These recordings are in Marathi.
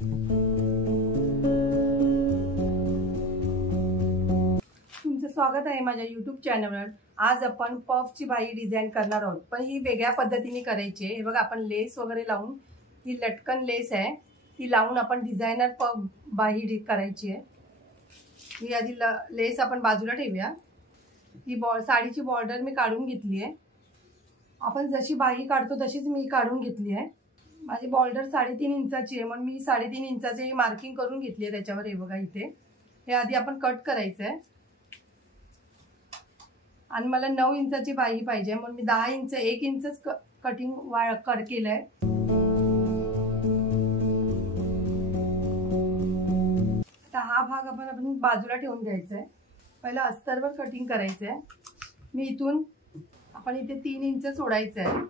तुमचं स्वागत आहे माझ्या YouTube चॅनलवर। आज आपण पफची बाही डिझाइन करणार आहोत, पण ही वेगळ्या पद्धतीने करायची आहे। हे बघा, आपण लेस वगैरे लावून, ही लटकन लेस आहे ती लावून आपण डिझायनर पफ बाही करायची आहे। ही आधी लेस आपण बाजूला ठेवूया। ही साडीची बॉर्डर मी काढून घेतली आहे। आपण जशी बाही काढतो तशीच मी काढून घेतली आहे। माझी बॉर्डर 3.5 इंचाची आहे, म्हणून मी 3.5 इंचाची मार्किंग करून घेतली आहे। त्याच्यावर हे बघा, इथे हे आधी आपण कट करायचं आहे आणि मला 9 इंचाची बाही पाहिजे, म्हणून मी 10 इंच 1 इंचच कटिंग कट केलंय। आता हा भाग आपण बाजूला ठेवून द्यायचा आहे। पहिला अस्तरवर कटिंग करायचं आहे। मी इथून आपण इथे 3 इंच सोडायचं आहे।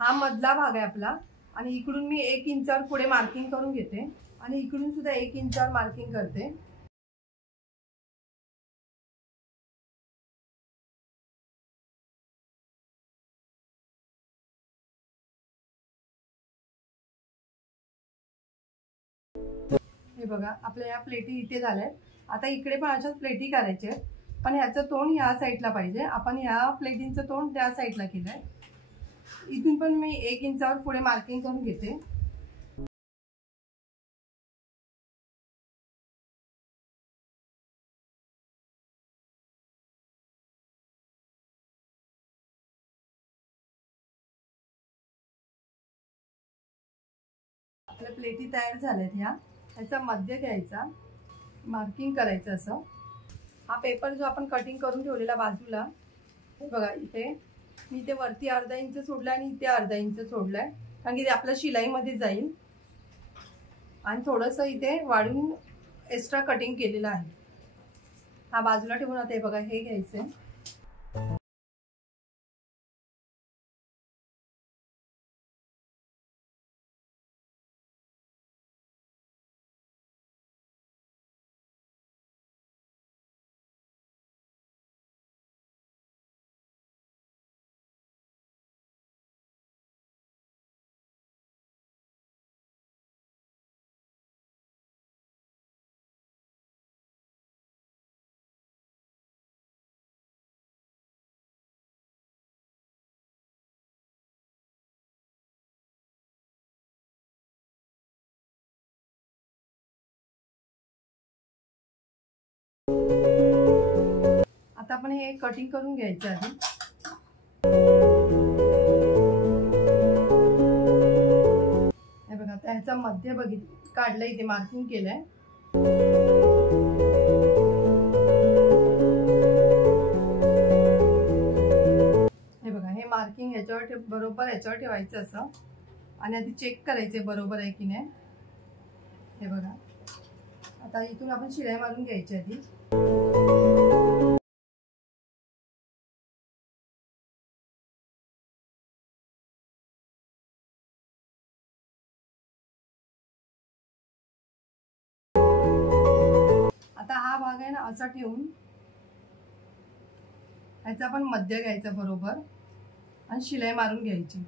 हा मधला भाग आहे आपला, आणि इकडून मी 1 इंचावर पुढे मार्किंग करून घेते आणि इकडून सुद्धा 1 इंचावर मार्किंग करते। हे बघा, आपल्या या प्लेटी इथे झाल्यात। आता इकडे पण अशाच प्लेटी करायच्या आहेत, पण ह्याचं तोंड ह्या साईडला पाहिजे। आपण ह्या प्लेटींचं तोंड त्या साईडला केलंय। इथून पण मी 1 इंचावर पुढे मार्किंग करून घेते। आपल्या प्लेटी तयार झाल्यात। ह्याचा मध्य घ्यायचा, मार्किंग करायचं असं। हा पेपर जो आपण कटिंग करून ठेवलेला बाजूला, हे बघा, इथे मी इथे वरती अर्धा इंच सोडलाय आणि इथे अर्धा इंच सोडलाय, कारण की ते आपल्या शिलाईमध्ये जाईल। आणि थोडंसं इथे वाढून एक्स्ट्रा कटिंग केलेलं आहे। हा बाजूला ठेवून आता हे बघा, हे घ्यायचंय। आता आपण हे कटिंग करून घ्यायचं आधी। हे बघा, आता ह्याचा मध्य काढलंय, इथे मार्किंग केलंय। हे बघा, हे मार्किंग ह्याच्यावर बरोबर ह्याच्यावर ठेवायचं असं, आणि आधी चेक करायचे बरोबर आहे की नाही। हे बघा, आता इथून आपण शिलाई मारून घ्यायची आधी। आता हा भाग आहे ना असा ठेवून ह्याचा आपण मध्य घ्यायचा बरोबर आणि शिलाई मारून घ्यायची।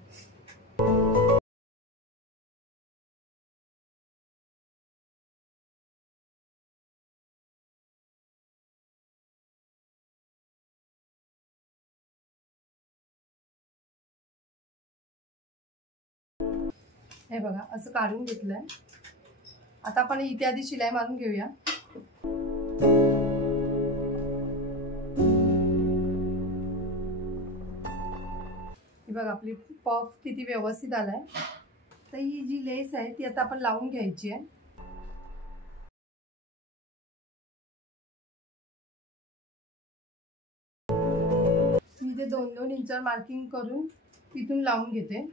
हे बघा, असं काढून घेतलंय। आता आपण इथे आधी शिलाई मारून घेऊया। हे बघा, आपली पफ किती व्यवस्थित आलाय। तर ही जी लेस आहे ती आता आपण लावून घ्यायची आहे। मी इथे 2-2 इंचावर मार्किंग करून तिथून लावून घेते।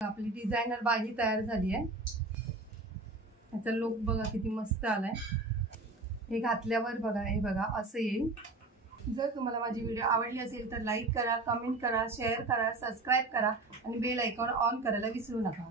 आपली डिझायनर बाही तयार झाली आहे। याचा लुक बघा किती मस्त आलाय। हे घातल्यावर बघा, हे बघा असं येईल। जर तुम्हाला माझी व्हिडिओ आवडली असेल तर लाईक करा, कमेंट करा, शेअर करा, सबस्क्राईब करा आणि बेल आयकॉन ऑन करायला विसरू नका।